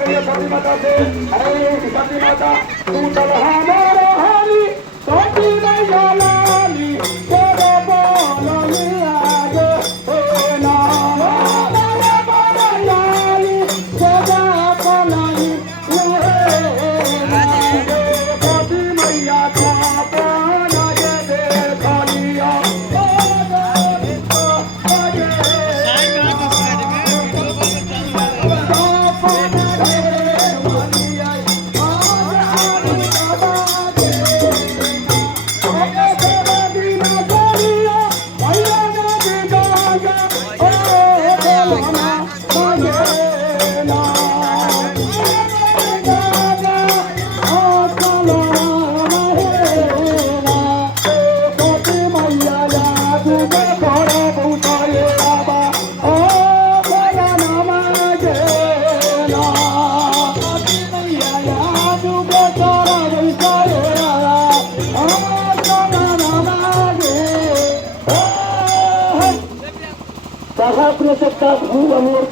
करिए सती माता से हरे सती माता तू तलहार हरी सती मैया लाली तेरे बोलनी आगे हे ना तेरे बोलनी लाली तेरे बोलनी सती मैया का पाना ये देखलिया प्रसक्ता भू अमोर